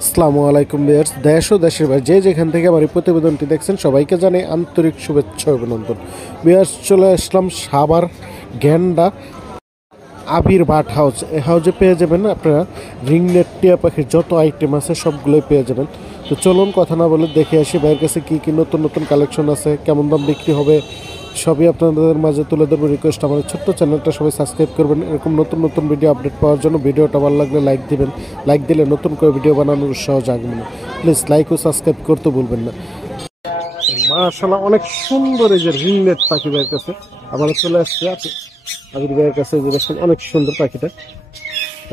আসসালামু আলাইকুম ভিউয়ার্স, দেশ ও দেশের বাইরে যে যেখান থেকে আমার এই প্রতিবেদনটি দেখছেন সবাইকে জানাই আন্তরিক শুভেচ্ছা ও অভিনন্দন। ভিউয়ার্স, চলে আসলাম সাভার গ্যান্ডা আবির বার্ড হাউস। এই হাউসে পেয়ে যাবেন আপনারা রিংনেট টিয়া পাখির যত আইটেম আছে সবগুলোই পেয়ে যাবেন। তো চলুন কথা না বলে দেখে আসি ভাইয়ের কাছে কী কী নতুন নতুন কালেকশন আছে, কেমন দাম বিক্রি হবে, সবই আপনাদের মাঝে তুলে দেবো। রিকোয়েস্ট, আমাদের ছোট্ট চ্যানেলটা সবাই সাবস্ক্রাইব করবেন এরকম নতুন নতুন ভিডিও আপডেট পাওয়ার জন্য। ভিডিওটা ভালো লাগলে লাইক দিবেন, লাইক দিলে নতুন করে ভিডিও বানানোর উৎসাহ জাগবে না। প্লিজ লাইক ও সাবস্ক্রাইব করতে ভুলবেন না। মাশাআল্লাহ, অনেক সুন্দর এই যে রিংনেট পাখি ভাইয়ের কাছে আবার চলে আসছে আবির ভাইয়ের কাছে। যে দেখেন অনেক সুন্দর পাখিটা,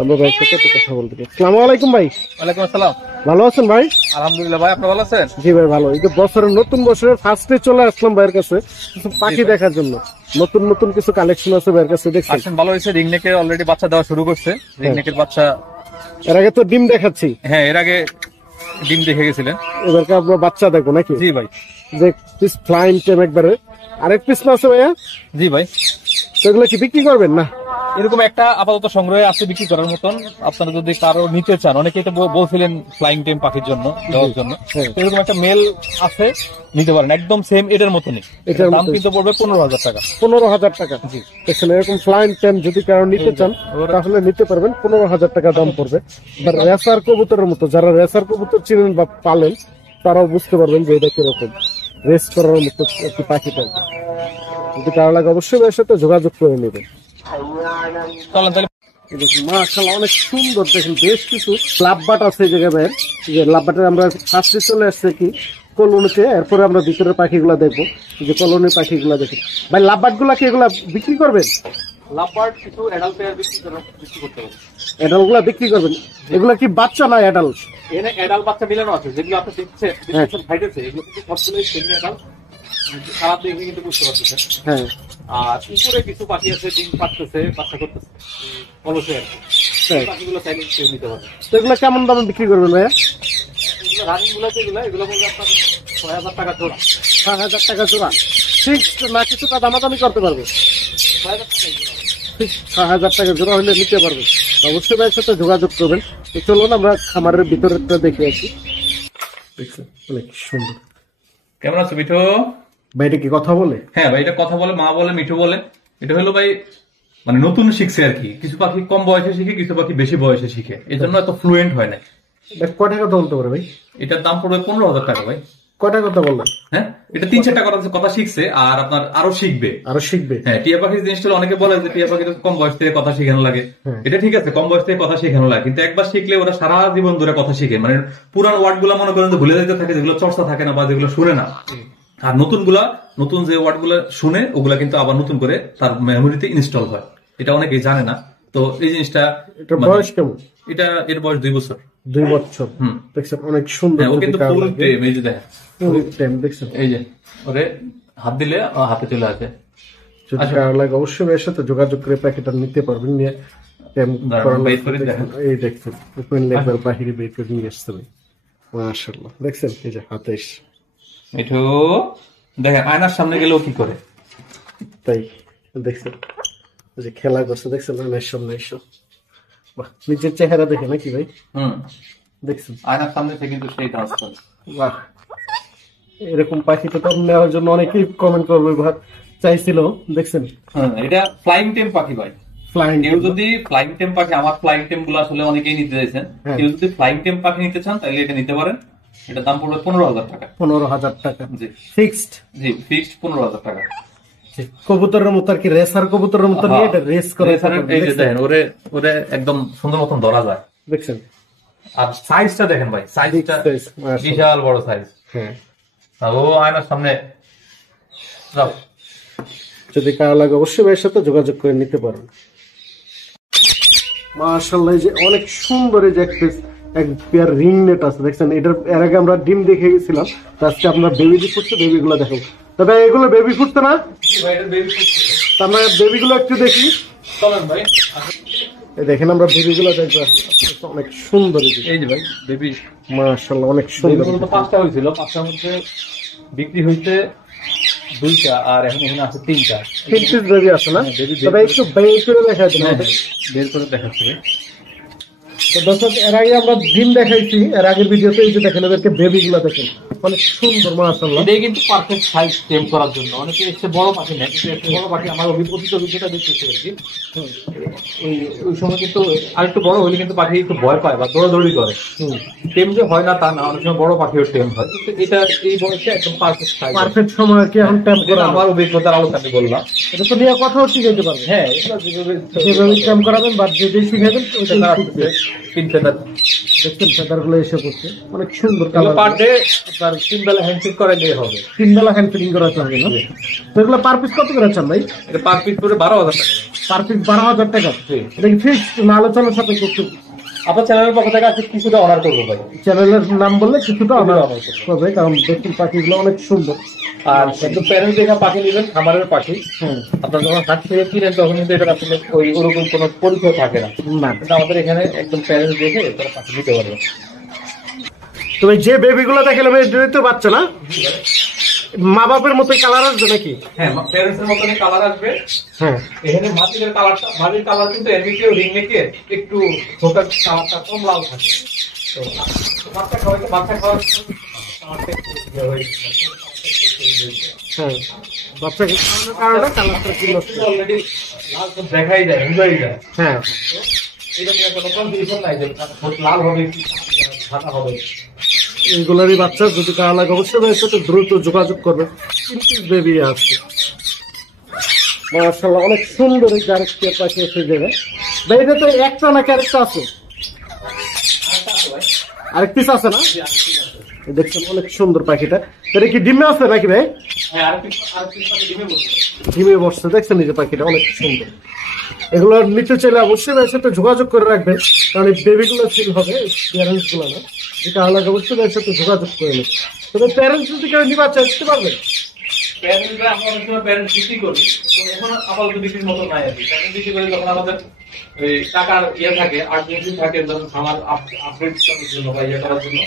আমরা ভাইয়ের সাথে একটু কথা বলতে চাই। আসসালামু আলাইকুম ভাই। ওয়ালাইকুম আসসালাম। ভালো আছেন ভাই? আলহামদুলিল্লাহ ভাই, আপনি ভালো আছেন? জি ভাই ভালো। এই যে নতুন বছরের ফার্স্টে চলে আসলাম ভাইয়ের কাছে কিছু পাখি দেখার জন্য। নতুন নতুন কিছু কালেকশন আছে ভাইয়ের কাছে, দেখছেন? ভালো হয়েছে, রিংনেকের অলরেডি বাচ্চা দেওয়া শুরু করছে। রিংনেকের বাচ্চা এর আগে তো ডিম দেখাচ্ছি। হ্যাঁ, এর আগে ডিম দেখে গেছিলেন, এবারকে আমরা বাচ্চা দেখবো নাকি? জি ভাই। যে পিস ফ্লাইং টেম একবারে আরেক পিস না আছে ভাইয়া? জি ভাই। তো এগুলো কি বিক্রি করবেন না? এরকম একটা আপাতত সংগ্রহে আছে বিক্রি করার মতন। আপনারা যদি কারো নিতে চান, অনেকেই তো বলছিলেন ফ্লাইং টেম পাখির জন্য দেওয়ার জন্য, এরকম একটা মেল আছে, নিতে পারেন। একদম সেম এটার মতনই। এটার দাম কিন্তু পড়বে 15,000 টাকা। 15,000 টাকা? জি। দেখছেন, এরকম ফ্লাইং টেম যদি কারো নিতে চান তাহলে নিতে পারবেন। 15,000 টাকা দাম পড়বে। রেসার কবুতরের মতো, যারা রেসার কবুতর চিনেন বা পালেন তারাও বুঝতে পারবেন যে এটা কিরকম রেস করার মতো একটি পাখিটা। যদি কারো লাগে অবশ্যই এর সাথে যোগাযোগ করে নেবেন। মাশাআল্লাহ, অনেক সুন্দর। দেখেন বেশ কিছু লাভবাট আছে এই জায়গায়। যে লাভবাটের আমরা ফার্স্টে চলে আসছে কি কলোনিতে, এরপরে আমরা ভিতরের পাখিগুলা দেখবো। যে কলোনির পাখিগুলা দেখেন ভাই, লাভবাট গুলা কি এগুলা বিক্রি করবেন? লাভবার্ড কিছু অ্যাডাল্ট পেয়ার বিক্রি করতে হবে। অ্যাডাল্ট গুলা বিক্রি করবেন? এগুলা কি বাচ্চা না অ্যাডাল্ট? এখানে অ্যাডাল্ট বাচ্চা মিলানো আছে, যেগুলো আপনি দেখছেন ফাইটেছে, এগুলো কিন্তু সবগুলোই সেমি অ্যাডাল্ট। খারাপ দেখে কিন্তু বুঝতে পারতেছেন। হ্যাঁ। আর উপরে কিছু পাখি আছে, ডিম পাড়তেছে, বাচ্চা করতেছে, কলসে আর কি। পাখিগুলো চাইলে কেউ নিতে পারে। তো এগুলো কেমন দামে বিক্রি করবেন ভাইয়া? এগুলো রানিং গুলো যেগুলো, এগুলো বলতে আপনার 6,000 টাকা জোড়া। 6,000 টাকা জোড়া? ফিক্সড না কিছুটা দামাদামি করতে পারবে? 6,000 টাকা জোড়া হলে নিতে পারবে। অবশ্যই ভাইয়ের সাথে যোগাযোগ করবেন। তো চলুন আমরা খামারের ভিতরেরটা দেখে আসি। দেখছেন অনেক সুন্দর। কেমন আছো মিঠু? ভাই এটা কি কথা বলে? হ্যাঁ ভাই, এটা কথা বলে, মা বলে, মিঠু বলে। এটা হলো ভাই মানে নতুন শিখছে আর কি। কিছু পাখি কম বয়সে শিখে, কিছু পাখি বেশি বয়সে শিখে, এই জন্য এত ফ্লুয়েন্ট হয় না। কয় টাকা বলতে পারে ভাই? এটার দাম পড়বে 15,000 টাকা ভাই। কয়টা কথা বললেন? হ্যাঁ, এটা 3-4টা কথা শিখছে, আর আপনার আরো শিখবে। হ্যাঁ, টিয়া পাখির জিনিসটা অনেকে বলে যে টিয়া পাখি কম বয়স থেকে কথা শেখানো লাগে। এটা ঠিক আছে, কম বয়স থেকে কথা শেখানো লাগে, কিন্তু একবার শিখলে ওরা সারা জীবন ধরে কথা শিখে। মানে পুরান ওয়ার্ড গুলা মনে করেন যে ভুলে যেতে থাকে, যেগুলো চর্চা থাকে না বা যেগুলো শুনে না। আর নতুন যে ওয়ার্ড গুলা শুনে, ওগুলা কিন্তু আবার নতুন করে তার মেমোরিতে ইনস্টল হয়। এটা অনেকেই জানে না। তো এই জিনিসটা, বয়স কেমন? এর বয়স 2 বছর। 2 বছর? দেখছেন অনেক সুন্দর। ও কিন্তু ফুল টেম, এই যে দেখেন ফুল টেম। দেখছেন এই যে ওরে হাত দিলে হাতে চলে আসে। যদি কারো লাগে অবশ্যই এর সাথে যোগাযোগ করে প্যাকেটটা নিতে পারবেন। নিয়ে এই দেখছেন ওপেন লেভেল বাহিরে বের করে নিয়ে আসতে হবে। মাশাআল্লাহ, দেখছেন এই যে হাতে মিঠু দেখেন আয়নার সামনে গেলেও কি করে, তাই দেখছেন যে খেলা করছে। দেখছেন আয়নার সামনে এসো, বাহ, নিজের চেহারা দেখে নাকি ভাই? দেখছেন আয়নার সামনে থেকে কিন্তু সেই ডান্স করে। বাহ, এরকম পাখিটা তো নেওয়ার জন্য অনেকেই কমেন্ট করবে চাইছিল। দেখছেন এটা ফ্লাইং টেম পাখি ভাই। কেউ যদি ফ্লাইং টেম পাখি, আমার ফ্লাইং টেম গুলো আসলে অনেকেই নিতে চাইছেন, কেউ যদি ফ্লাইং টেম পাখি নিতে চান তাহলে এটা নিতে পারেন। এটা দাম পড়বে 15,000 টাকা। 15,000 টাকা? জি ফিক্সড। জি ফিক্সড 15,000 টাকা। কবুতরের মতো আর কি, রেসার কবুতরের মতো নিয়ে এটা রেস করে। দেখেন ওরে একদম সুন্দর মতন ধরা যায়। দেখছেন আর সাইজটা দেখেন ভাই, সাইজটা বিশাল বড় সাইজ। হ্যাঁ, ও আয়নার সামনে। যদি কারো লাগে অবশ্যই ভাইয়ের সাথে যোগাযোগ করে নিতে পারেন। মাশাআল্লাহ, যে অনেক সুন্দর এই যে এক পেয়ার রিং নেট আছে। দেখছেন এটার এর আগে আমরা ডিম দেখে গেছিলাম, আজকে আপনার বেবি ফুটছে, বেবি গুলো দেখো। তবে এগুলো বেবি ফুটছে না? আমরা বেবি গুলো একটু দেখি। দেখেন আমরা বেবি গুলো দেখবো, অনেক সুন্দর। এই যে ভাই বেবি, মাশাআল্লাহ অনেক সুন্দর। 5টা হয়েছিল, 5টার মধ্যে বিক্রি হইতে 2টা, আর এখন এখানে আছে 3টা। 3 পিস বেবি আছে না? তবে একটু বের করে দেখা যাচ্ছে, বের করে দেখাচ্ছে। তো দর্শক এর আগে আমরা ডিম দেখাইছি, এর আগের ভিডিওতে এই যে দেখেন এদেরকে বেবি গুলা দেখেন অনেক সুন্দর মাশাআল্লাহ। এটাই কিন্তু পারফেক্ট সাইজ টেম করার জন্য। অনেকে এসে বড় পাখি নেয়, কিন্তু একটু বড় পাখি আমার অভিজ্ঞতা দেখতেছি আর কি। ওই সময় কিন্তু আর একটু বড় হলে কিন্তু পাখি একটু ভয় পায় বা দৌড়াদৌড়ি করে। টেম যে হয় না তা না, অনেক সময় বড় পাখিও টেম হয়, কিন্তু এটা এই বয়সে একদম পারফেক্ট সাইজ, পারফেক্ট সময় কি এখন টেম করা। আমার অভিজ্ঞতার আলোকে আমি বললাম, এটা তো নিয়ে কথাও শিখাইতে পারবে। হ্যাঁ যেভাবে টেম করাবেন বা যেটি শিখাবেন তিন ফেদার দেখছেন ফেদার গুলো এসে পড়ছে অনেক সুন্দর কালার। পার ডে আপনার 3 বেলা হ্যান্ড ফিট করে দিয়ে হবে, 3 বেলা হ্যান্ড ফিটিং করা চাবে না। তো এগুলো পার পিস কত করে চান ভাই? এটা পার পিস করে 12,000 টাকা। পার পিস 12,000 টাকা। এটা কি ফিক্সড না আলোচনার সাথে করতে? আপনার চ্যানেলের পক্ষ থেকে আজকে কিছুটা অনার করবো ভাই। চ্যানেলের নাম বললে কিছুটা অনার করবে, কারণ দেখুন পাখিগুলো অনেক সুন্দর। আর একদম প্যারেন্ট দেখা পাখি নেবেন, খামারের পাখি। আপনার যখন হাট থেকে কিনেন তখন কিন্তু এটা আসলে ওই ওরকম কোনো পরিচয় থাকে না, কিন্তু আমাদের এখানে একদম প্যারেন্ট দেখে তারা পাখি দিতে পারবে। তো ভাই যে বেবিগুলো দেখালাম এটাই তো বাচ্চা না? মা বাপের মতোই কালার আসবে নাকি? হ্যাঁ, প্যারেন্টসের মতনই কালার আসবে। হ্যাঁ, এখানে মাটির কালার কিন্তু এমনিতেও রিংনেকে একটু ছোট কালারটা কম লাল থাকে। তো বাচ্চা খাওয়ার হ্যাঁ, বাচ্চাকে খাওয়ানোর কারণে কালারটা কি নষ্ট অলরেডি লাল তো দেখাই যায়, বুঝাই যায়। হ্যাঁ, এটা নিয়ে কোনো কনফিউশন নাই যে লাল হবে কি সাদা হবে। এইগুলোরই বাচ্চা যদি কারো লাগে অবশ্যই ভাইয়ের সাথে দ্রুত যোগাযোগ করবে। কিন্তু বেবি আসছে মাশাআল্লাহ, অনেক সুন্দর এই ক্যারেক্টার পাখি এসে যাবে ভাই। এটা তো একটা না ক্যারেক্টার আছে, আরেক পিস আছে না? দেখছেন অনেক সুন্দর পাখিটা। এটা কি ডিমে আছে নাকি ভাই? ডিমে বসছে, দেখছেন এই যে পাখিটা অনেক সুন্দর। এগুলো নিতে চাইলে অবশ্যই ভাইয়ের সাথে যোগাযোগ করে রাখবেন, কারণ এই বেবিগুলো ফিল হবে, প্যারেন্টস গুলো না। এটা আলাদা অবশ্যই ভাইয়ের সাথে যোগাযোগ করে নেবেন। তবে প্যারেন্টস যদি কেউ নিবার চাই দিতে পারবেন। প্যারেন্টসরা আমরা অনেক সময় প্যারেন্টস বিক্রি করি, এখন আপাতত বিক্রির মতো নাই আর কি। প্যারেন্টস বিক্রি করে যখন আমাদের ওই টাকার ইয়ে থাকে, আর্জেন্সি থাকে, যখন আমার আপডেট করার জন্য বা ইয়ে করার জন্য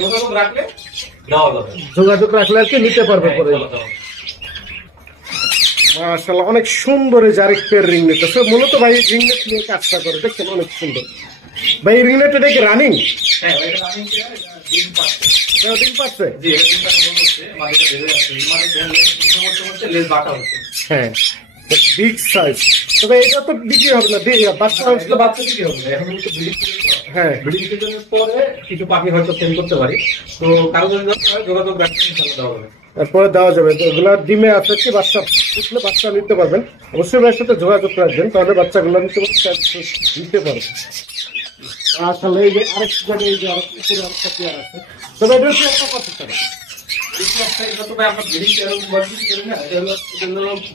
যোগাযোগ রাখলে দেওয়া যাবে, যোগাযোগ রাখলে আর কি নিতে পারবে পরে। মাশাআল্লাহ, অনেক সুন্দর এই জারিক পেয়ার রিংনেট আছে। মূলত ভাই রিংনেট নিয়ে কাজটা করে, দেখছেন অনেক সুন্দর ভাই। রিংনেট এটা কি রানিং? হ্যাঁ, এটা রানিং পেয়ার, এটা ডিম পাচ্ছে। ডিম পাচ্ছে? জি, এটা ডিম পাচ্ছে হচ্ছে, মাটিটা বেড়ে যাচ্ছে, মানে লেজ বাটা হচ্ছে। হ্যাঁ, বিগ সাইজ। তবে এটা তো বিক্রি হবে না, বাচ্চা বাচ্চা বিক্রি হবে না এখন কিন্তু। হ্যাঁ, ব্রিডিং সিজনের পরে কিছু পাখি হয়তো সেল করতে পারি, তো কারো যদি যোগাযোগ রাখলে ইনশাআল্লাহ দেওয়া হবে। তারপরে দেওয়া যাবে। এগুলা ডিমে আছে কি বাচ্চা উঠলে বাচ্চা নিতে পারবেন, অবশ্যই ভাইয়ের সাথে যোগাযোগ রাখবেন, তাহলে বাচ্চাগুলো নিতে পারবেন। আসলে এই যে আরেক জায়গায় এই যে আরেকটা পেয়ার আছে, তবে এটা হচ্ছে একটা কথা স্যার,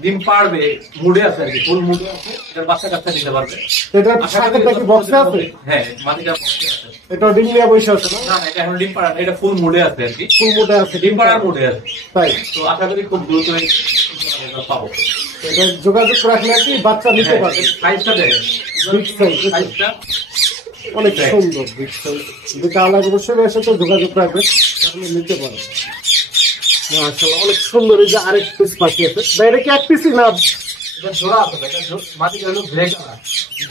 ডিম পারবে, মুডে আছে আর কি, ফুল মুডে আছে, এটার বাচ্চা কাচ্চা দিতে পারবে। এটা সাথে কি বক্সে আছে? হ্যাঁ, মাটিটা বক্সে আছে। এটা ডিম নিয়ে বসে আছে না? না, এটা এখন ডিম পাড়া, এটা ফুল মুডে আছে আর কি। ফুল মুডে আছে, ডিম পাড়ার মুডে আছে। তাই তো আশা করি খুব দ্রুতই পাবো। এটা যোগাযোগ রাখলে আর কি বাচ্চা নিতে পারবে। সাইজটা দেখেন, সাইজটা অনেক সুন্দর। যদি কারো লাগে অবশ্যই ভাইয়ের সাথে যোগাযোগ রাখবেন, তাহলে নিতে পারবে। মাশাআল্লাহ, অনেক সুন্দর। এই যে আরেক পিস পাখি আছে ভাই, এটা কি এক পিসই না? এটা জোড়া আছে, এটা মাটিটা হলো গ্রে কালার।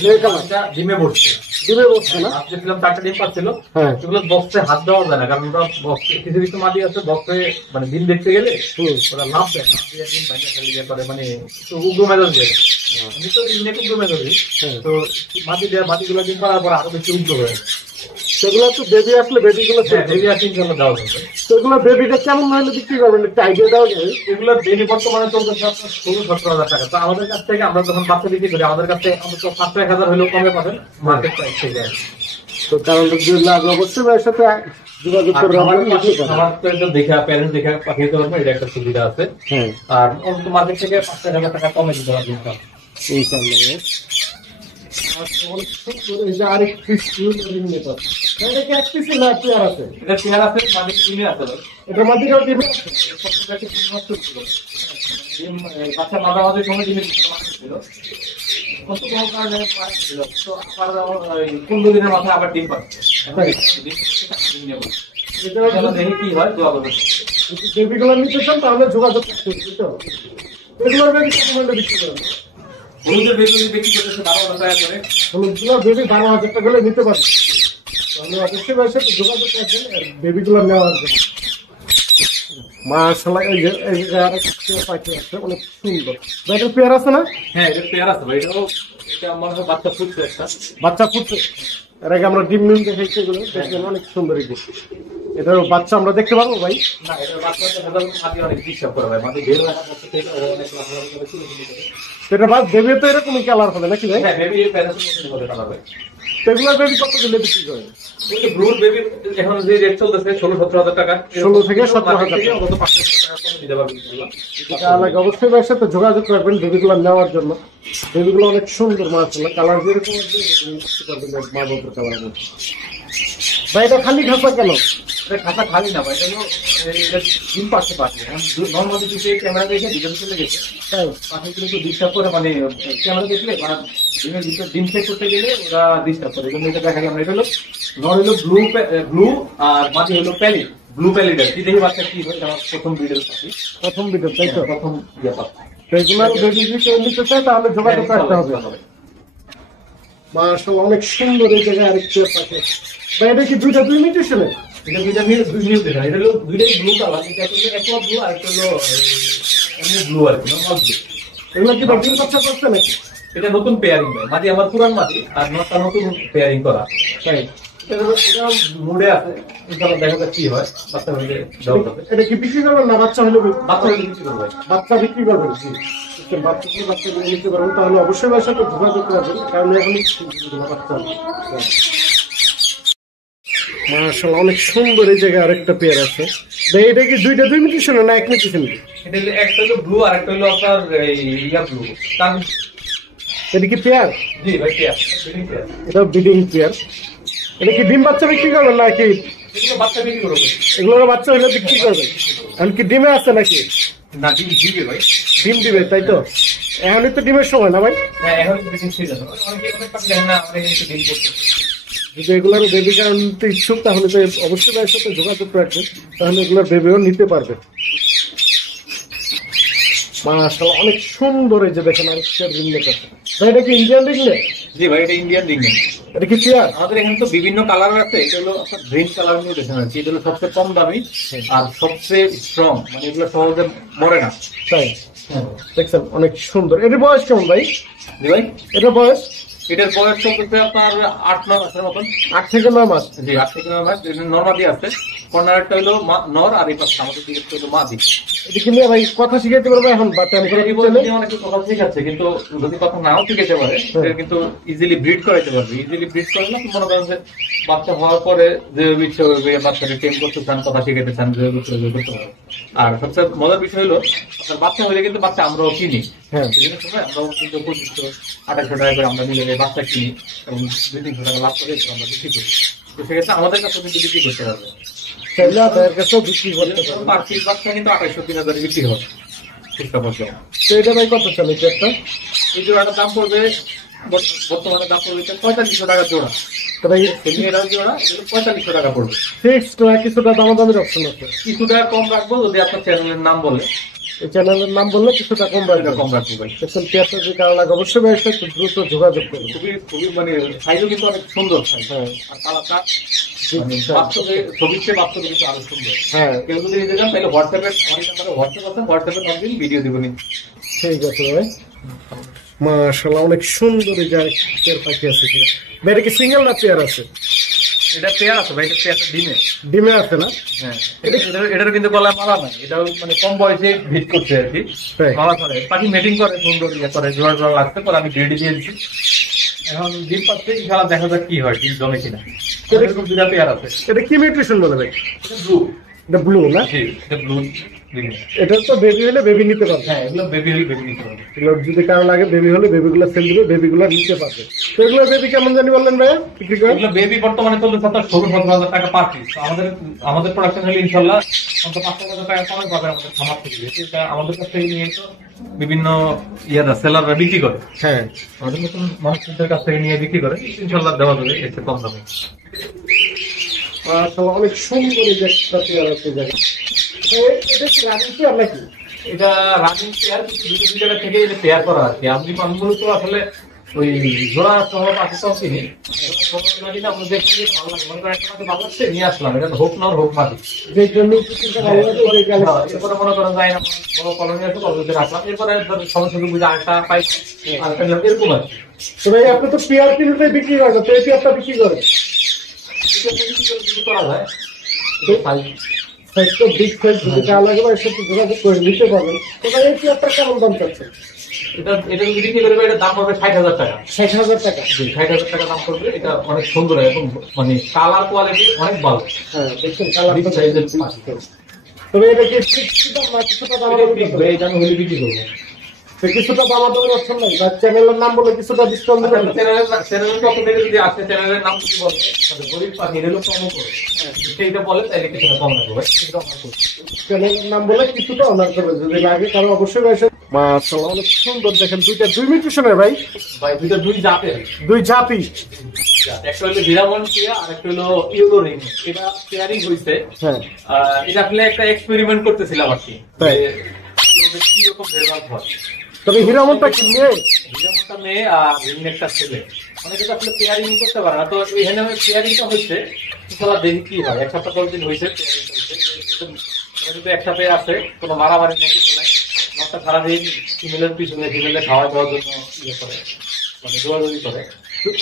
গ্রে কালারটা ডিমে বসছে, ডিমে বসছে না? আপনি ফিল্ম 4টা ডিম পাচ্ছিল। হ্যাঁ, এগুলো বক্সে হাত দেওয়া যায় না, কারণ ওরা বক্সে কিছু কিছু মাটি আছে, বক্সে মানে ডিম দেখতে গেলে ওরা লাভ দেয়, লাভ দিয়ে ডিম ভাঙা ফেলে ইয়ে করে, মানে একটু উগ্র মেজাজ দেয়। আমি তো ডিম উগ্র মেজাজি, তো মাটি দেওয়া মাটিগুলো ডিম পাড়ার পর আরো বেশি উগ্র হয়ে যায়। সেগুলো তো বেবি আসলে বেবিগুলো বেবি আছে ইনশাআল্লাহ দেওয়া যাবে। সেগুলো বেবিটা কেমন হলে বিক্রি করবেন একটু আইডিয়া দেওয়া যায়? এগুলো বেবি বর্তমানে চলতেছে আপনার 16-17 হাজার টাকা। তো আমাদের কাছ থেকে আমরা যখন বাচ্চা বিক্রি করি, আমাদের কাছে অন্তত 5-1 হাজার হলেও কমে পাবেন মার্কেট প্রাইস থেকে। তো কারণ যদি লাগে অবশ্যই ভাইয়ের সাথে যোগাযোগ করে আমার তো দেখা প্যারেন্টস দেখা পাঠিয়ে দিতে পারবো, এটা একটা সুবিধা আছে। হ্যাঁ, আর অন্তত মার্কেট থেকে 5-1 হাজার টাকা কমে দিতে পারবেন ইনশাআল্লাহ। অনেক সুন্দর। এই যে আরেক পিস এটা কি এক পিস না পেয়ার আছে? এটা চেয়ার আছে, মাটি কিনে আছে, এটা মাটিটাও দিবে। বাচ্চা মাঝামাঝি সময় ডিমে ছিল, কত কম কারণে ছিল, তো আবার 15 দিনের মাথায় আবার ডিম পাচ্ছে। দেখি কি হয়, দোয়া করবে। বেবিগুলো নিতে চান তাহলে যোগাযোগ করতে হবে। এগুলোর বেবি কত মূল্যে বিক্রি করেন? হলুদের বেবি বিক্রি করতেছে 12,000 টাকা করে। হলুদগুলো বেবি 12,000 টাকা করে নিতে পারবে। তাহলে অবশ্যই ভাইয়ের সাথে যোগাযোগ করবেন বেবিগুলো নেওয়ার জন্য। মাশাআল্লাহ, এই যে আরেকটা পাখি আছে অনেক সুন্দর। এটা পেয়ার আছে না? হ্যাঁ, এটা পেয়ার আছে ভাই। এটা আমার বাচ্চা ফুটছে একটা। বাচ্চা ফুটছে। এর আগে আমরা ডিম দেখাইছি, এগুলো দেখবেন অনেক সুন্দর। এটার বাচ্চা আমরা দেখতে পারবো ভাই? না, এটার বাচ্চাটা সাধারণত মাটি অনেক ডিস্টার্ব করে ভাই। মাটি বের হওয়ার পর থেকে অনেক লাফালাফি করে শুরু করে দেয়। সেটা বাদ বেবি তো এরকমই কালার হবে নাকি ভাই? হ্যাঁ, বেবি প্যারাসুট মতো হবে কালার ভাই। সেগুলো বেবি কত দিলে বিক্রি করে? ব্লুর বেবি এখন যে রেট চলতেছে 16-17 টাকা। 16 থেকে 17,000 টাকা। অন্তত 500 টাকা কমে দিতে পারবেন ইনশাআল্লাহ। তাহলে অবশ্যই ভাইয়ের সাথে যোগাযোগ করবেন বেবিগুলো নেওয়ার জন্য। বেবিগুলো অনেক সুন্দর মাশাআল্লাহ, কালার যেরকম আছে বুঝতে পারবেন মা বাবার কালার মতো। ভাই এটা খালি খাসা কেন? এটা খাতা খালি না ভাই, এটা ডিম পাশে পাশে। নর্মালি যদি ক্যামেরা দেখে ডিজাইন চলে গেছে, তাই পাশে কিন্তু ডিস্টার্ব করে, মানে ক্যামেরা দেখলে বা ডিমের ভিতরে ডিম চেক করতে গেলে ওরা ডিস্টার্ব করে। কিন্তু এটা দেখা গেল এটা হলো নর হলো ব্লু আর মাঝে হলো প্যালিড, ব্লু প্যালিড। কি দেখি বাচ্চা কি হয়, আমার প্রথম ভিডিও পাচ্ছি, প্রথম ভিডিও তাই তো? প্রথম ইয়ে পাচ্ছি। রেগুলার বেবি যদি নিতে চায় তাহলে যোগাযোগ করতে হবে। মাশাআল্লাহ, অনেক সুন্দর। এই জায়গায় আরেকটা পাখি। ভাই এটা কি দুইটা দুই মিউটেশনে? এটা দুইটা নিউ দেখা, এটা হলো দুইটাই ব্লু কালার। এটা হলো একলা ব্লু আর একটা হলো এমনি ব্লু আর কি, নর্মাল ব্লু। এগুলো কি ডিম বাচ্চা করছে নাকি? এটা নতুন পেয়ারিং ভাই, মাটি আমার পুরান মাটি আর নটটা নতুন পেয়ারিং করা। তাই এটা মুডে আছে, ইনশাআল্লাহ দেখা যাক কি হয়। বাচ্চা হলে দাও হবে। এটা কি বিক্রি করবেন না বাচ্চা হলে? বাচ্চা হলে কিছু করবে ভাই। বাচ্চা বিক্রি করবেন? বাচ্চা নিতে পারেন, তাহলে অবশ্যই ভাইয়ের সাথে যোগাযোগ করবেন, কারণ এখন বাচ্চা। মাশাআল্লাহ, অনেক সুন্দর। এই জায়গায় আরেকটা পেয়ার আছে। ভাই এটা কি দুইটা দুই মিউটেশনে না এক মিউটেশনে? এটা হলো একটা হলো ব্লু আর একটা হলো আপনার ইয়া ব্লু। এটা কি পেয়ার? জি ভাই, পেয়ার, ব্রিডিং পেয়ার। এটা ব্রিডিং পেয়ার। এটা কি ডিম বাচ্চা বিক্রি করবেন নাকি? এগুলো বাচ্চা বিক্রি করবে। এগুলোর বাচ্চা হলে বিক্রি করবেন? এখন কি ডিমে আছে নাকি? না, ডিম দিবে ভাই। ডিম দিবে তাই তো? এখনই তো ডিমের সময় না ভাই? হ্যাঁ, এখন ব্রিডিং সিজন। অনেকে অনেক পাখি দেখেন না, অনেকে কিন্তু ডিম করছে। যদি এগুলোর বেবি কারণ নিতে ইচ্ছুক তাহলে তো অবশ্যই ভাইয়ের সাথে যোগাযোগ রাখবেন, তাহলে এগুলোর বেবিও নিতে পারবে। মাশাআল্লাহ, অনেক সুন্দর। এই যে দেখেন আরেকটা রিংনেট আছে। ভাই এটা কি ইন্ডিয়ান রিংনেট? জি ভাই, এটা ইন্ডিয়ান রিংনেট। এটা কি পেয়ার? আমাদের এখানে তো বিভিন্ন কালার আছে। এটা হলো আপনার গ্রিন কালার নিয়ে দেখেন আর কি। এটা হলো সবচেয়ে কম দামি আর সবচেয়ে স্ট্রং, মানে এগুলো সহজে মরে না। তাই দেখছেন অনেক সুন্দর। এটার বয়স কেমন ভাই? জি ভাই, এটার বয়স? এটার বয়স চলতেছে আপনার 8-9 মাসের মতন। 8 থেকে 9 মাস। জি, 8 থেকে 9 মাস। নর্মাদি আছে, কর্নারটা হলো নর আর এই পাশে আমাদের দিকে হলো মাদি। এটা কি নিয়ে ভাই কথা শিখাইতে পারবে এখন? বা তেমন করে কিছু নেই? অনেকে কথা শিখাচ্ছে, কিন্তু যদি কথা নাও শিখাইতে পারে সে কিন্তু ইজিলি ব্রিড করাইতে পারবে। ইজিলি ব্রিড করে না, মনে করেন যে বাচ্চা হওয়ার পরে যে ইচ্ছে হবে বাচ্চাকে ট্রেন করতে চান, কথা শিখাইতে চান, যে করতে পারবে। আর সবচেয়ে মজার বিষয় হলো আপনার বাচ্চা হলে কিন্তু বাচ্চা আমরাও কিনি। হ্যাঁ, বিভিন্ন সময় আমরাও কিন্তু 2500-2800 টাকা করে আমরা নিলে বাচ্চা কিনি এবং 2-300 টাকা লাভ করে আমরা বিক্রি করি। তো সেক্ষেত্রে আমাদের কাছে কিন্তু বিক্রি করতে পারবে। তাহলে আপনার কাছেও বিক্রি করতে পারবে। পার পিস বাচ্চা কিন্তু 2800-3000 বিক্রি হবে চেষ্টা করছে। তো এটা ভাই কত চলে একটা? এই জোড়াটার দাম পড়বে বর্তমানে দাম পড়বে 4500 টাকা জোড়া। তবে মেয়েরাও জোড়া, এগুলো 4500 টাকা পড়বে। ফিক্সড না কিছুটা দামাদামির অপশন আছে? কিছুটা কম রাখবো যদি আপনার চ্যানেলের নাম বলে। এই চ্যানেলের নাম বললে কিছুটা কম রাখবে। কম রাখবো ভাই। দেখুন পেয়ারটা যে কারণ লাগে অবশ্যই ভাইয়ের সাথে দ্রুত যোগাযোগ করবে। খুবই খুবই মানে সাইজও কিন্তু অনেক সুন্দর সাইজ। হ্যাঁ, আর কালারটা বাস্তবে ছবির চেয়ে বাস্তবে কিন্তু আরো সুন্দর। হ্যাঁ, কেউ যদি নিতে চান তাহলে হোয়াটসঅ্যাপে, আমার নাম্বারে হোয়াটসঅ্যাপ আছে, হোয়াটসঅ্যাপে নক দিন, ভিডিও দিবেন। ঠিক আছে ভাই। মাশাআল্লাহ, অনেক সুন্দর। এই যে পেয়ার পাখি আছে। ভাই এটা কি সিঙ্গেল না পেয়ার আছে? এটা পেয়ার আছে ভাই, এটা পেয়ারটা ডিমে। ডিমে আছে না? হ্যাঁ, এটার কিন্তু গলায় মালা নাই। এটাও মানে কম বয়সে ভিট করছে আর কি। তাই? মালা করে পাখি মেটিং করে, সুন্দর ইয়ে করে, জোড়া জোড়া লাগছে পরে আমি গ্রেডি দিয়ে দিচ্ছি। এখন ডিম পাচ্ছে, ইনশাআল্লাহ দেখা যাক কি হয়, ডিম জমে কিনা। এরকম দুটা পেয়ার আছে। এটা কি মিউটেশন বলে ভাই? এটা ব্লু। এটা ব্লু না? জি, এটা ব্লু। এটা তো বেবি হলে বেবি নিতে পারবে। হ্যাঁ, এগুলো বেবি নিতে হবে। এগুলো যদি কারো লাগে বেবি হলে বেবিগুলো সেল দিবে, বেবিগুলো নিতে পারবে। তো এগুলো বেবি কেমন জানি বললেন ভাইয়া বিক্রি করেন? এগুলো বেবি বর্তমানে চলছে আপনার 16-17 টাকা পার পিস। আমাদের প্রোডাকশন হলে ইনশাআল্লাহ অন্তত 5,000 টাকা কমে পাবে আমাদের খামার থেকে। এটা আমাদের কাছ থেকে নিয়ে তো বিভিন্ন সেলাররা বিক্রি করে। হ্যাঁ, আমাদের মতন মানুষদের কাছ থেকে নিয়ে বিক্রি করে, ইনশাআল্লাহ দেওয়া যাবে এতে কম দামে। মাশাআল্লাহ, অনেক সুন্দর। এই যে একটা পেয়ার আছে জায়গা। এটা কি রানিং পেয়ার নাকি? এটা রানিং পেয়ার, দুটো দুই জায়গা থেকে পেয়ার করা আর কি। আমি মূলত আসলে ওই জোড়া শহর পাখি সব কিনি, আমরা দেখি যে ভালো লাগে, মনে করেন একটা পাখি ভালো লাগছে নিয়ে আসলাম, এটা হোক না হোক পাখি, এরপরে মনে করেন যাই না বড় কলোনি আছে কলোনিতে রাখলাম, এরপরে সমস্যা বুঝে আরেকটা পাই আরেকটা এরকম আর কি। ভাই আপনি তো পেয়ার কিলোতে বিক্রি করেন, তো এই পেয়ারটা বিক্রি করেন করা যায় সাইজ তো বিগ সাইজ, যদি যা লাগে ভাই সাথে যোগাযোগ করে নিতে পারবেন। তো ভাই এই পেয়ারটা কেমন দাম চাচ্ছে? এটা যদি বিক্রি করবে এটার দাম পড়বে 60,000 টাকা। 60,000 টাকা? 60,000 টাকা দাম পড়বে। এটা অনেক সুন্দর এবং মানে কালার কোয়ালিটি অনেক ভালো। হ্যাঁ দেখছেন কালার সাইজের। তবে এটা কি ফিক্সড দাম না কিছুটা দাম হবে? এটা আমি হলে বিক্রি করবো। কিছুটা দাম দেওয়ার অপশন নাই, বা চ্যানেলের নাম বলে কিছুটা ডিসকাউন্ট দেবেন? চ্যানেলের পক্ষ থেকে যদি আসে, চ্যানেলের নাম যদি বলে গরিব পাখি এগুলো কম করে সেইটা বলে তাইলে কিছুটা কম লাগবে। চ্যানেলের নাম বলে কিছুটা অনার করবে, যদি লাগে কারো অবশ্যই এসে। মাশাআল্লাহ অনেক সুন্দর, দেখেন দুইটা দুই মিউটেশনের ভাই, দুইটা দুই জাতের, দুই জাতি। একটা হলো বিরামন টিয়া আর একটা হলো ইয়েলো রিং। এটা পেয়ারিং হইছে। হ্যাঁ এটা আসলে একটা এক্সপেরিমেন্ট করতেছিলাম আর কি, কিরকম রেজাল্ট হয়। তবে হিরামনটা কি মেয়ে? হিরামনটা মেয়ে আর রিং একটা ছেলে। অনেকে তো আসলে পেয়ারিং করতে পারে না, তো এখানে পেয়ারিংটা হচ্ছে দেখি কি হয়। এক সপ্তাহ 10 দিন হয়েছে পেয়ারিংটা একসাথে আছে, কোনো মারামারি নেই কিছু নাই। নটটা সারাদিন ফিমেলের পিছনে ফিমেলে খাওয়া দেওয়ার জন্য ইয়ে করে, মানে দৌড়াদৌড়ি করে।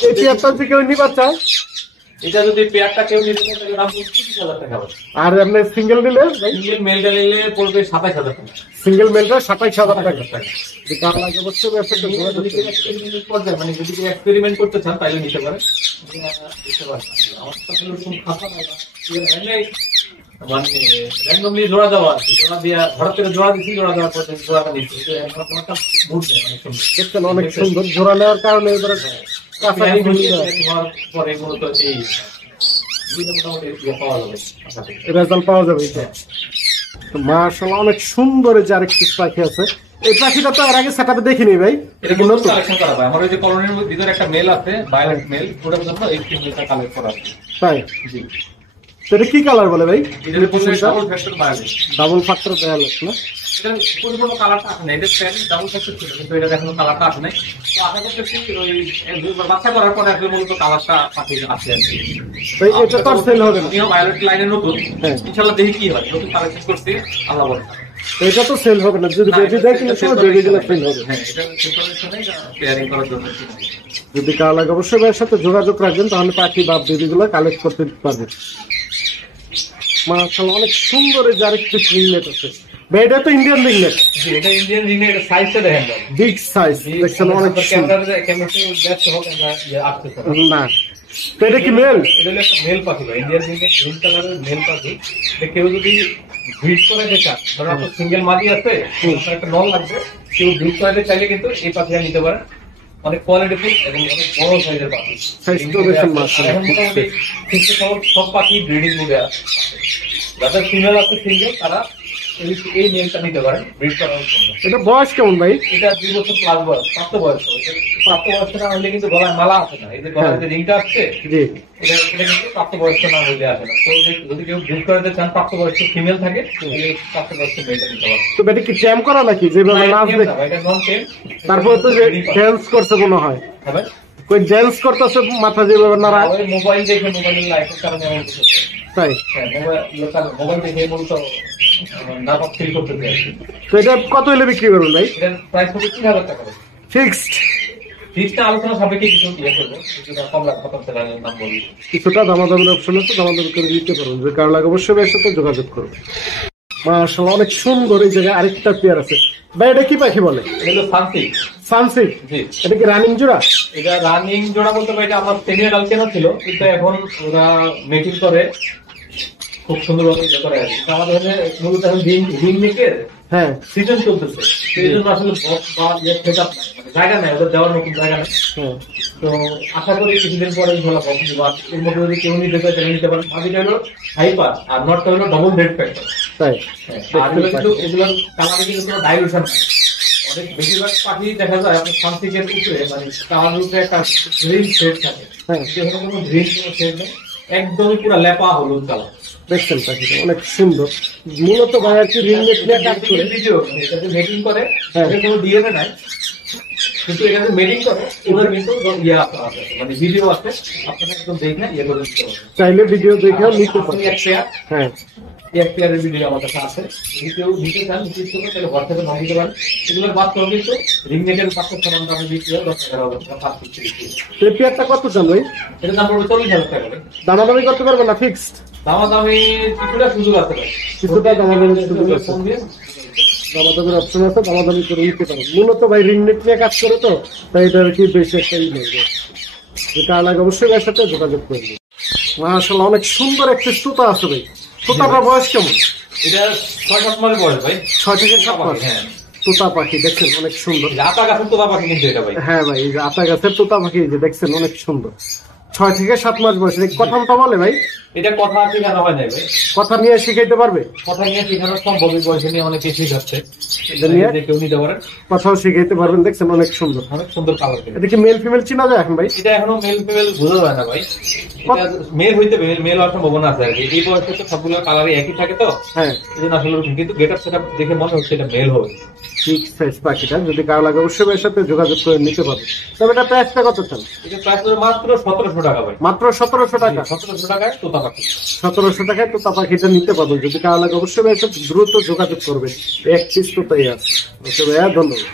এই পেয়ারটা যদি কেউ নিবার চায়, এটা যদি পেয়ারটা কেউ নিতে চায় তাহলে দাম 30,000 টাকা হবে। আর আপনি সিঙ্গেল নিলে? সিঙ্গেল মেলটা নিলে পড়বে 27,000 টাকা। সিঙ্গেল মেলটা 27,000 টাকা। মানে যদি এক্সপেরিমেন্ট করতে চান তাহলে নিতে পারেন। মানে র্যান্ডমলি জোড়া দেওয়া আছে, জোড়া দিয়ে হঠাৎ করে জোড়া দিচ্ছি, জোড়া দেওয়ার পর জোড়াটা নিচ্ছি, দেখছেন অনেক সুন্দর। জোড়া নেওয়ার কারণে পরে মূলত এই মোটামুটি পাওয়া যাবে, রেজাল্ট পাওয়া যাবে। মাশাআল্লাহ অনেক সুন্দর। যে আরেকটি পাখি আছে, এই পাখিটা তো আর আগে সেটআপে দেখিনি ভাই, এটা কি নতুন কালেকশন করা ভাই? আমার ওই যে কলোনির ভিতরে একটা মেল আছে, ভায়োলেট মেল, ওটার জন্য এই মেলটা কালেক্ট করা আছে। তাই? জি। এটা কি কালার বলে ভাই? এটা double factor violet. Double factor violet না? এটা পরিপূর্ণ কালারটা আসে না, এটা ডাবল ফ্যাক্টর ছিল কিন্তু এটা এখনো কালারটা আসে নাই। তো আশা করতেছি ওই বাচ্চা করার পরে আসলে মূলত কালারটা পাঠিয়ে আসে আর কি। এটা তো সেল হবে না? আমিও ভায়োলেট লাইনে নতুন, ইনশাআল্লাহ দেখি কি হয়। নতুন কালেকশন করছি, আল্লাহ বলে। এটা তো সেল হবে না, যদি বেবি দেয় কিন্তু বেবি গুলো সেল হবে। হ্যাঁ, এটা সেপারেশনে পেয়ারিং করার জন্য। যদি কারো লাগে অবশ্যই ভাইয়ের সাথে যোগাযোগ রাখবেন, তাহলে পাখি বা বেবি গুলো কালেক্ট করতে পারবেন। মাশাআল্লাহ অনেক সুন্দর। এই আরেকটি রিংনেট আছে ভাই, এটা তো ইন্ডিয়ান রিংনেট। এটা ইন্ডিয়ান রিংনেট, এটা সাইজটা দেখেন বিগ সাইজ, দেখছেন অনেক সুন্দর। না তো এটা কি মেল? এটা হলো একটা মেল পাখি ভাই, ইন্ডিয়ান রিংনেট গ্রিন কালারের মেল পাখি। কেউ যদি ব্রিড করে দেখা, ধরো আপনার সিঙ্গেল মাদি আছে, একটা নল লাগবে, কেউ ব্রিড করে চাইলে কিন্তু এই পাখিটা নিতে পারেন। অনেক কোয়ালিটিফুল এবং অনেক বড় সাইজের পাখি। সব পাখি ব্রিডিং মুডে আছে। যাদের ফিমেল আছে সিঙ্গেল, তারা এই মেলটা নিতে পারেন ব্রিড করার জন্য। এটা বয়স কেমন ভাই? এটা 2 বছর প্লাস বয়স, প্রাপ্ত বয়স। প্রাপ্ত বয়স্ক না হলে কিন্তু গলায় মালা আছে না, এই যে গলায় যে রিংটা আসছে, এটা কিন্তু প্রাপ্ত বয়স্ক না হলে আসে না। তো যদি কেউ ব্রিড করাতে চান, প্রাপ্ত বয়স্ক ফিমেল থাকে, প্রাপ্ত বয়স্ক মেলটা নিতে পারেন। তো এটা কি ট্যাম করা নাকি? যেভাবে নাচ দেখে তারপরে তো যে ড্যান্স করছে মনে হয়, কই ড্যান্স করতেছে মাথা যেভাবে নাড়া, মোবাইল দেখে, মোবাইলের লাইটের কারণে এমন কিছু। তাই? মোবাইল দেখে মূলত নাটক ফিল করতে চাই। তো এটা কত হলে বিক্রি করবেন ভাই? এটার প্রাইস হবে 3,000 টাকা। ফিক্সড? ফিক্সড আলোচনা সাপেক্ষে কিছু ইয়ে করবো, কিছুটা কম রাখবো, নাম বলি। কিছুটা দামাদামের অপশন আছে, দামাদামি করে দিতে পারবেন। যে কারো লাগে অবশ্যই এর সাথে যোগাযোগ করবেন। মাশাআল্লাহ অনেক সুন্দর। এই জায়গায় আরেকটা পেয়ার আছে ভাই, এটা কি পাখি বলে? এটা সানসিক। সানসিক? জি। এটা কি রানিং জোড়া? এটা রানিং জোড়া বলতে পারি, এটা আমার সেমিয়ার আলকেনা ছিল, কিন্তু এখন ওরা মেটিং করে খুব সুন্দরভাবে ইয়ে করে আর কি। আমাদের মূলত এখন রিং মেকের সিজন চলতেছে, সেই জন্য আসলে বক্স বা সেটআপ নাই, মানে জায়গা নাই, ওদের দেওয়ার মতন জায়গা নেই। তো আশা করি কিছুদিন পরে ইনশাআল্লাহ বক্স দিব। এর মধ্যে যদি কেউ নিতে চায় তাহলে নিতে পারেন। বাকিটা হলো হাইপার আর নটটা হলো ডাবল রেড ফ্যাক্টর। তাই? আর কিন্তু এগুলোর কালারে কিন্তু কোনো ডাইলুশন নাই। অনেক বেশিরভাগ পাখি দেখা যায় আপনার সানসিকের উপরে, মানে কালার উপরে একটা গ্রিন শেড থাকে, সেখানে কোনো গ্রিন কোনো শেড নেই। একদমই পুরো লেপা হলুদ কালার। দেখছেন পাখিটা অনেক সুন্দর। মূলত ভাই আর কি রিং নেট নিয়ে কাজ করে, ভিডিও এটাতে মেটিং করে, এর কোনো ডিএনএ নাই, কিন্তু এটাতে মেটিং করে ওদের কিন্তু ইয়া আছে, মানে ভিডিও আছে, আপনারা একদম দেখে ইয়ে করে দিতে পারবেন। চাইলে ভিডিও দেখেও নিতে পারবেন। এক পেয়ার, হ্যাঁ এক পেয়ারের ভিডিও আমার কাছে আছে, যদি কেউ নিতে চান নিতে ইচ্ছে তাহলে ঘর থেকে নাম দিতে পারেন। এগুলোর বাচ্চা কিন্তু রিং নেটের বাচ্চার সমান দামে বিক্রি হয় 10,000 হবে, 5 বিক্রি। এই পেয়ারটা কত চান ভাই? এটার দাম পড়বে 40,000 টাকা করে। দামাদামি করতে পারবে না ফিক্সড? দামাদামি কিছুটা সুযোগ আছে ভাই, কিছুটা দামাদামি সুযোগ আছে, ফোন দিয়ে দামাদামির অপশন আছে, দামাদামি করে নিতে পারবেন। মূলত ভাই রিং নেট নিয়ে কাজ করে তো, তাই এটা আর কি বেশি একটা ই নেই। এটা আলাদা অবশ্যই এর সাথে যোগাযোগ করবেন। মাশাআল্লাহ অনেক সুন্দর একটি তোতা আছে ভাই। তোতাটার বয়স কেমন? এটা 6-7 মাসের বয়স ভাই। 6 থেকে 7 মাস। হ্যাঁ, তোতা পাখি দেখছেন অনেক সুন্দর। আতা গাছের তোতা পাখি কিন্তু এটা ভাই। হ্যাঁ ভাই, এই যে আতা গাছের তোতা পাখি এই যে দেখছেন অনেক সুন্দর। 6 থেকে 7 মাস বয়স। কথা মতো বলে ভাই? এটা কথা শেখানো হয় নাই ভাই, কথা নিয়ে শিখাইতে পারবে? কথা নিয়ে শেখানো সম্ভব, এই বয়সে নিয়ে অনেকে শিখাচ্ছে, এটা নিয়ে যে কেউ নিতে পারেন, কথাও শিখাইতে পারবেন। দেখছেন অনেক সুন্দর, অনেক সুন্দর কালার। এটা কি মেল ফিমেল চিনা যায় এখন ভাই? এটা এখনো মেল ফিমেল বোঝা যায় না ভাই, এটা মেল হইতে মেল হওয়ার সম্ভাবনা আছে আর কি। এই বয়সে তো সবগুলো কালারই একই থাকে তো, হ্যাঁ এই জন্য আসলে কিন্তু গেটআপ সেটআপ দেখে মনে হচ্ছে এটা মেল হবে। ঠিক ফ্রেশ পাখিটা যদি কারো লাগে অবশ্যই এর সাথে যোগাযোগ করে নিতে পারবে। তবে এটা প্রাইসটা কত চান? এটা প্রাইস মাত্র 1700 টাকা ভাই। মাত্র 1700 টাকা? 1700 টাকায় তোতা পাখি। 1700 টাকায় তোতা পাখিটা নিতে পারবেন। যদি কারো লাগে অবশ্যই এর সাথে দ্রুত যোগাযোগ করবে। এক পিস তোতাই আছে। ওকে ভাইয়া, ধন্যবাদ।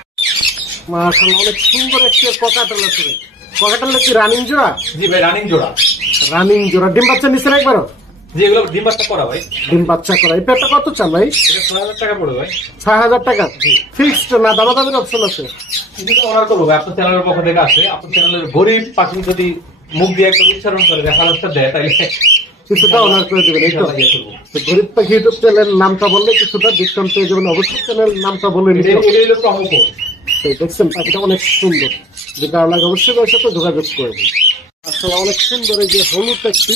মাশাআল্লাহ অনেক সুন্দর একটি ককাটেল আছে ভাই। ককাটেল কি রানিং জোড়া? জি ভাই, রানিং জোড়া। রানিং জোড়া। ডিম বাচ্চা নিছেন একবারও? জি, এগুলো ডিম বাচ্চা করা ভাই। ডিম বাচ্চা করা। এই পেয়ারটা কত চান ভাই? এটা 6000 টাকা পড়বে ভাই। 6000 টাকা ফিক্সড না দামাদামির অপশন আছে? কিছুটা অর্ডার করবো ভাই, আপনার চ্যানেলের পক্ষ থেকে আছে। আপনার চ্যানেলের গরিব পাখি যদি মুখ দিয়ে একটু উচ্চারণ করে রেফারেন্সটা দেয় তাহলে কিছুটা অনার করে দেবেন। এই তো ইয়ে করবো। তো গরিব পাখি ইউটিউব চ্যানেল নামটা বললে কিছুটা ডিসকাউন্ট পেয়ে যাবেন। অবশ্যই চ্যানেল নামটা বলে নিতে হবে। এটা হলো প্রমো কোড। তো দেখছেন পাখিটা অনেক সুন্দর। যে কারো লাগে অবশ্যই ওর সাথে যোগাযোগ করবেন। আসলে অনেক সুন্দর এই যে হলুদ একটি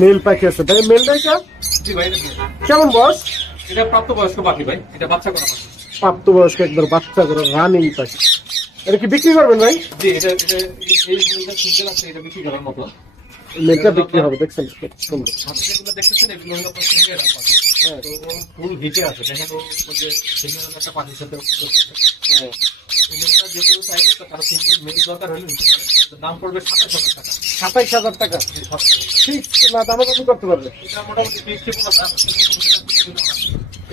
মেল পাখি আছে ভাই। মেলটা এটা জি ভাই, এটা কেমন বয়স? এটা প্রাপ্তবয়স্ক পাখি ভাই, এটা বাচ্চা করা পাখি। প্রাপ্তবয়স্ক একবার বাচ্চা করে রানিং পাখি। এটা কি বিক্রি করবেন ভাই? জি, এটা এই মেলটা সিঙ্গেল আছে, এটা বিক্রি করার মতো। মেলটা বিক্রি হবে। দেখছেন কত সুন্দর। আপনি যেগুলো দেখতেছেন এগুলো হলো আপনার সিঙ্গেল পাখি। হ্যাঁ, তো ও ফুল হিটে আছে, দেখেন ও যে সিঙ্গেল একটা পাখির সাথে। হ্যাঁ, সিঙ্গেলটা যে কেউ চাইলে তার সিঙ্গেল মেল দরকার হলে নিতে পারে। এটার দাম পড়বে 27000 টাকা। 27000 টাকা ঠিক না দামাদামি করতে পারবে? এটা মোটামুটি 50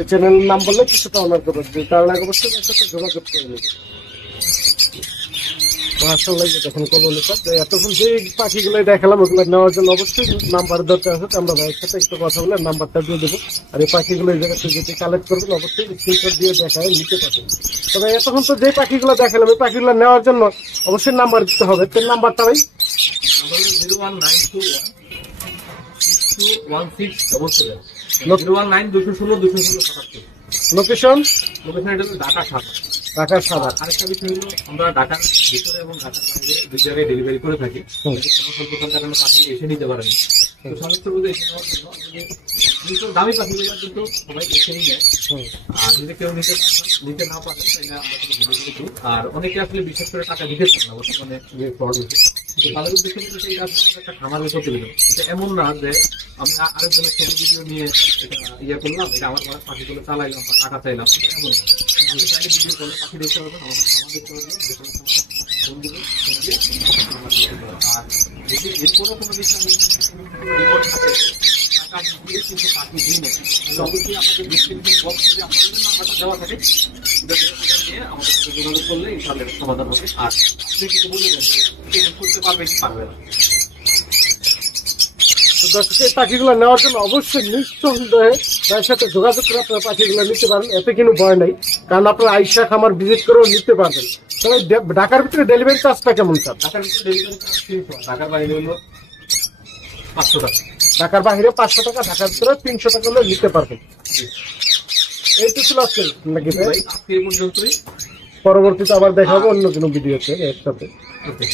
চ্যানেল নাম বললে কিছুটা অনার করবে। তার লাগে অবশ্যই এর সাথে যোগাযোগ করে নেবে। মাশাআল্লাহ যখন কোনো লোক এতক্ষণ যে পাখিগুলো দেখালাম ওগুলো নেওয়ার জন্য অবশ্যই নাম্বার দরকার আছে। আমরা ভাইয়ের সাথে একটু কথা বলে নাম্বারটা দিয়ে দেবো। আর এই পাখিগুলো এই জায়গাতে যদি কালেক্ট করবেন অবশ্যই স্ক্রিনশট দিয়ে দেখায় নিতে পারবেন। তবে এতক্ষণ তো যে পাখিগুলো দেখালাম এই পাখিগুলো নেওয়ার জন্য অবশ্যই নাম্বার দিতে হবে। তোর নাম্বারটা ভাই? 01921621677 01921621677। লোকেশন? লোকেশন এটা হলো ঢাকা 7। ঢাকা 7। আরেকটা বিষয় হলো আমরা ঢাকার ভিতরে এবং ঢাকার বাইরে দুই জায়গায় ডেলিভারি করে থাকি। সমস্ত কারণে পাখি এসে নিতে পারেন। তো সমস্ত বুঝে এসে নেওয়ার জন্য কিন্তু দামি পাখিগুলো কিন্তু সবাই এসে নিয়ে নেয়। আর যদি কেউ নিতে না পারে তাহলে আমরা কিন্তু ভিডিও করে দিই। আর অনেকে আসলে বিশেষ করে টাকা দিতে চান না বর্তমানে যে ফ্রড হচ্ছে। কিন্তু তাদের উদ্দেশ্যে কিন্তু এই কাজ একটা খামারের প্রতিবেদন। এটা এমন না যে আমি আরেকজনের ছবি ভিডিও নিয়ে এটা ইয়ে করলাম, এটা আমার পাখিগুলো চালাইলাম বা টাকা চাইলাম, এমন না। আপনি চাইলে ভিডিও করলে পাখি দেখতে পারবেন, আমাদের দেখতে পারবেন, যে কোনো ফোন দিলে ফোন দিয়ে আর যদি এরপরও কোনো বিষয় রিপোর্ট থাকে টাকা দিয়ে কিন্তু পাখি দিই না, তাহলে অবশ্যই আপনাদের ডিসক্রিপশন বক্সে যে আপনাদের নাম্বারটা দেওয়া থাকে এটা নিয়ে আমাদের সাথে যোগাযোগ করলে ইনশাআল্লাহ এর সমাধান হবে। আর আপনি কিছু বলে দেন পেমেন্ট করতে পারবে কি পারবে না। দর্শক এই পাখিগুলো নেওয়ার জন্য অবশ্যই নিঃসন্দেহে তার সাথে যোগাযোগ করে আপনারা পাখিগুলো নিতে পারেন। এতে কিন্তু ভয় নাই, কারণ আপনারা আইসা খামার ভিজিট করেও নিতে পারবেন। তবে ঢাকার ভিতরে ডেলিভারি চার্জটা কেমন স্যার? ঢাকার ভিতরে ডেলিভারি চার্জ 300, ঢাকার বাইরে হলো 500 টাকা। ঢাকার বাইরে 500 টাকা, ঢাকার ভিতরে 300 টাকা হলে নিতে পারবেন। এইটুকু ছিল আজকে নাকি ভাই? আজকে এই পর্যন্তই। পরবর্তীতে আবার দেখা হবে অন্য কোনো ভিডিওতে এর সাথে। ওকে।